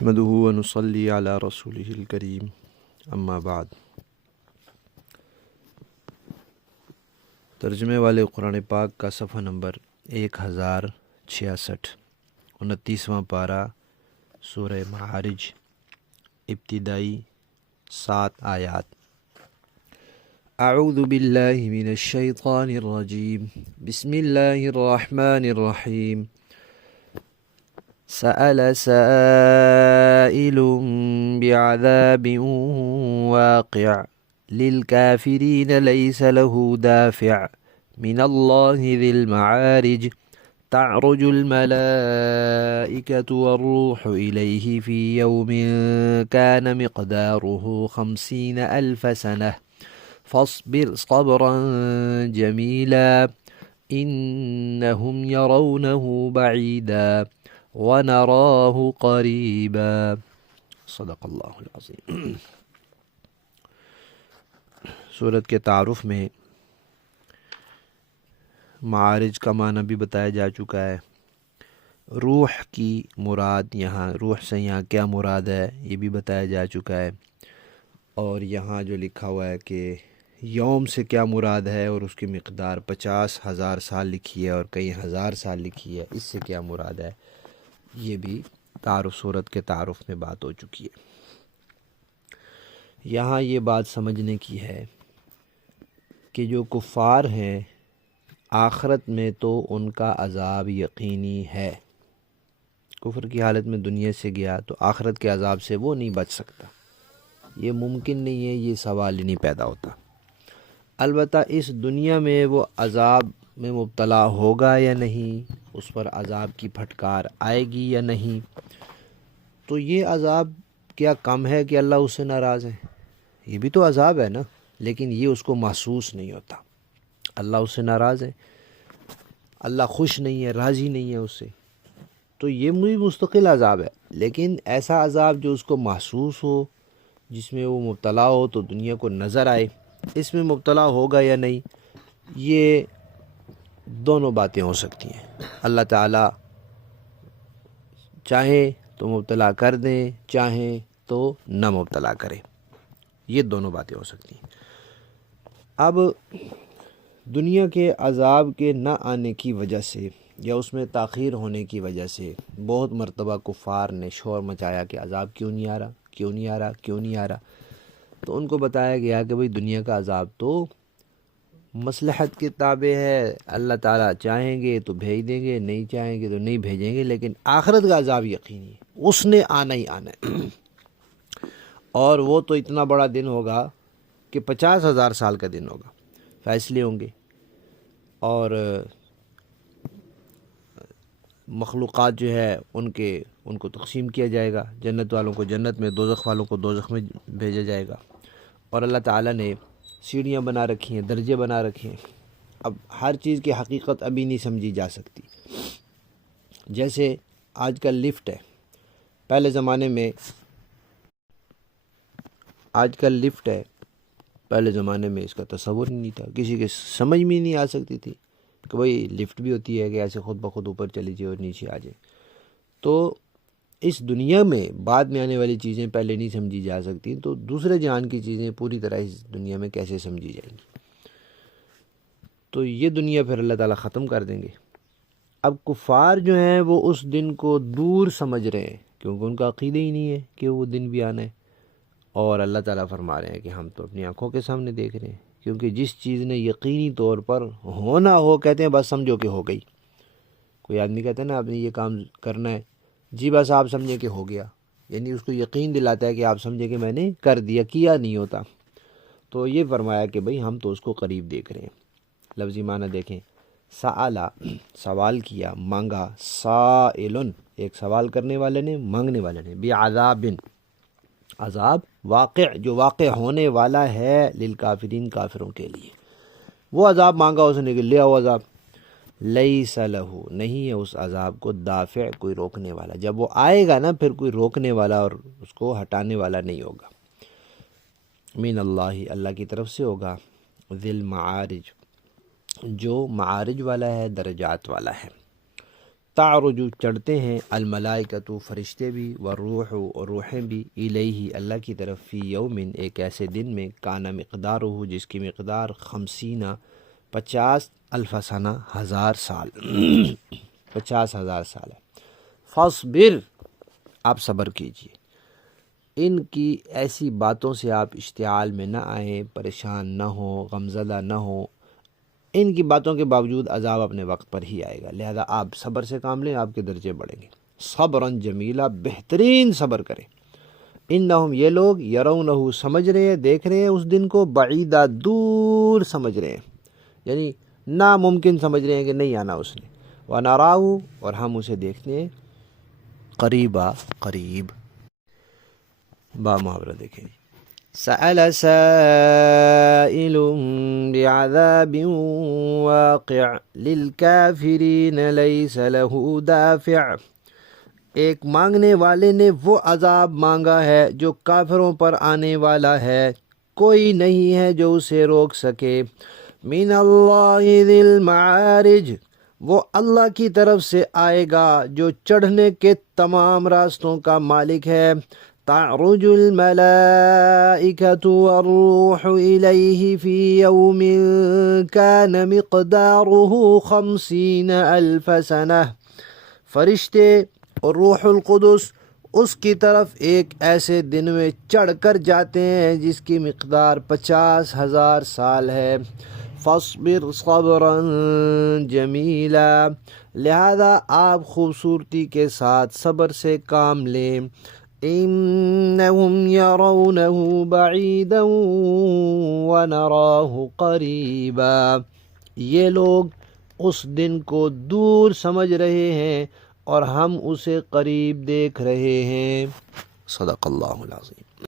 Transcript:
نحمده ونصلي على رسوله الكريم اما بعد۔ ترجمے والے قرآن پاک کا صفحہ نمبر 1066، 29واں پارہ، سورہ معارج، ابتدائی 7 آیات۔ اعوذ باللہ من الشیطان الرجیم، بسم اللہ الرحمن الرحیم۔ سأل سائل بعذاب واقع للكافرين ليس له دافع من الله ذي المعارج تعرج الملائكة والروح إليه في يوم كان مقداره 50,000 سنة فاصبر صبرا جميلا إنهم يرونه بعيدا وَنَرَاهُ قَرِيبًا۔ صدق اللہ العظیم۔ سورت کے تعارف میں معارج کا معنی بھی بتایا جا چکا ہے۔ روح کی مراد، یہاں روح سے یہاں کیا مراد ہے یہ بھی بتایا جا چکا ہے، اور یہاں جو لکھا ہوا ہے کہ یوم سے کیا مراد ہے اور اس کی مقدار 50,000 سال لکھی ہے اور کئی ہزار سال لکھی ہے، اس سے کیا مراد ہے یہ بھی تعارف، صورت کے تعارف میں بات ہو چکی ہے۔ یہاں یہ بات سمجھنے کی ہے کہ جو کفار ہیں آخرت میں تو ان کا عذاب یقینی ہے۔ کفر کی حالت میں دنیا سے گیا تو آخرت کے عذاب سے وہ نہیں بچ سکتا، یہ ممکن نہیں ہے، یہ سوال ہی نہیں پیدا ہوتا۔ البتہ اس دنیا میں وہ عذاب میں مبتلا ہوگا یا نہیں، اس پر عذاب کی پھٹکار آئے گی یا نہیں، تو یہ عذاب کیا کم ہے کہ اللہ اس سے ناراض ہے؟ یہ بھی تو عذاب ہے نا، لیکن یہ اس کو محسوس نہیں ہوتا۔ اللہ اس سے ناراض ہے، اللہ خوش نہیں ہے، راضی نہیں ہے اس سے، تو یہ مستقل عذاب ہے۔ لیکن ایسا عذاب جو اس کو محسوس ہو، جس میں وہ مبتلا ہو تو دنیا کو نظر آئے، اس میں مبتلا ہوگا یا نہیں، یہ دونوں باتیں ہو سکتی ہیں۔ اللہ تعالیٰ چاہے تو مبتلا کر دیں، چاہیں تو نہ مبتلا کرے، یہ دونوں باتیں ہو سکتی ہیں۔ اب دنیا کے عذاب کے نہ آنے کی وجہ سے یا اس میں تاخیر ہونے کی وجہ سے بہت مرتبہ کفار نے شور مچایا کہ عذاب کیوں نہیں آ رہا، کیوں نہیں آ رہا، کیوں نہیں آ رہا، تو ان کو بتایا گیا کہ بھئی دنیا کا عذاب تو مصلحت کے تابع ہے، اللہ تعالیٰ چاہیں گے تو بھیج دیں گے، نہیں چاہیں گے تو نہیں بھیجیں گے، لیکن آخرت کا عذاب یقینی ہے، اس نے آنا ہی آنا ہے۔ اور وہ تو اتنا بڑا دن ہوگا کہ 50,000 سال کا دن ہوگا، فیصلے ہوں گے، اور مخلوقات جو ہے ان کو تقسیم کیا جائے گا، جنت والوں کو جنت میں، دوزخ والوں کو دوزخ میں بھیجا جائے گا، اور اللہ تعالیٰ نے سیڑھیاں بنا رکھی ہیں، درجے بنا رکھے ہیں۔ اب ہر چیز کی حقیقت ابھی نہیں سمجھی جا سکتی۔ جیسے آج کل لفٹ ہے، پہلے زمانے میں اس کا تصور ہی نہیں تھا، کسی کے سمجھ میں نہیں آ سکتی تھی کہ بھئی لفٹ بھی ہوتی ہے کہ ایسے خود بخود اوپر چلی جائے اور نیچے آ جائے۔ تو اس دنیا میں بعد میں آنے والی چیزیں پہلے نہیں سمجھی جا سکتی، تو دوسرے جہان کی چیزیں پوری طرح اس دنیا میں کیسے سمجھی جائیں گی؟ تو یہ دنیا پھر اللہ تعالیٰ ختم کر دیں گے۔ اب کفار جو ہیں وہ اس دن کو دور سمجھ رہے ہیں، کیونکہ ان کا عقیدہ ہی نہیں ہے کہ وہ دن بھی آنا ہے، اور اللہ تعالیٰ فرما رہے ہیں کہ ہم تو اپنی آنکھوں کے سامنے دیکھ رہے ہیں، کیونکہ جس چیز نے یقینی طور پر ہونا ہو، کہتے ہیں بس سمجھو کہ ہو گئی۔ کوئی آدمی کہتا ہے نا آپ نے یہ کام کرنا ہے، جی بس آپ سمجھیں کہ ہو گیا، یعنی اس کو یقین دلاتا ہے کہ آپ سمجھیں کہ میں نے کر دیا، کیا نہیں ہوتا۔ تو یہ فرمایا کہ بھئی ہم تو اس کو قریب دیکھ رہے ہیں۔ لفظی معنی دیکھیں، سآلا سوال کیا، مانگا، سائلن ایک سوال کرنے والے نے، مانگنے والے نے، بعذاب عذاب واقع جو واقع ہونے والا ہے، للکافرین کافروں کے لیے، وہ عذاب مانگا اس نے کہ لے آؤ عذاب، لیس لہ نہیں ہے اس عذاب کو دافع کوئی روکنے والا، جب وہ آئے گا نا پھر کوئی روکنے والا اور اس کو ہٹانے والا نہیں ہوگا۔ من اللہ اللہ کی طرف سے ہوگا، ذی المعارج جو معارج والا ہے، درجات والا ہے۔ تعرج چڑھتے ہیں الملائکۃ فرشتے بھی والروح اور روحیں بھی الیہ اللہ کی طرف فی یومن ایک ایسے دن میں کان مقدارہ جس کی مقدار 50,000 سنہ 1000 سال 50,000 سال ہے۔ فاصبر آپ صبر کیجئے، ان کی ایسی باتوں سے آپ اشتعال میں نہ آئیں، پریشان نہ ہوں، غمزدہ نہ ہوں، ان کی باتوں کے باوجود عذاب اپنے وقت پر ہی آئے گا، لہذا آپ صبر سے کام لیں، آپ کے درجے بڑھیں گے۔ صبراً جمیلا بہترین صبر کریں۔ انہم یہ لوگ یرونہ سمجھ رہے ہیں، دیکھ رہے ہیں اس دن کو، بعیدہ دور سمجھ رہے ہیں، یعنی ناممکن سمجھ رہے ہیں کہ نہیں آنا اس نے، ونراہ اور ہم اسے دیکھتے ہیں قریبا قریب۔ با محاورہ دیکھیں، سأل سائل بعذاب واقع للکافرین لیس له دافع، ایک مانگنے والے نے وہ عذاب مانگا ہے جو کافروں پر آنے والا ہے، کوئی نہیں ہے جو اسے روک سکے۔ من اللہ ذی المعارج، وہ اللہ کی طرف سے آئے گا جو چڑھنے کے تمام راستوں کا مالک ہے۔ تعرج الملائکۃ والروح الیہ فی یوم کان مقدارہ 50,000 سنہ، فرشتے اور روح القدس اس کی طرف ایک ایسے دن میں چڑھ کر جاتے ہیں جس کی مقدار 50,000 سال ہے۔ فاصبر صبرا جمیلا، لہذا آپ خوبصورتی کے ساتھ صبر سے کام لیں۔ انہم یرونہ بعیدا ونراہ قریبا، یہ لوگ اس دن کو دور سمجھ رہے ہیں اور ہم اسے قریب دیکھ رہے ہیں۔ صدق اللہ العظیم۔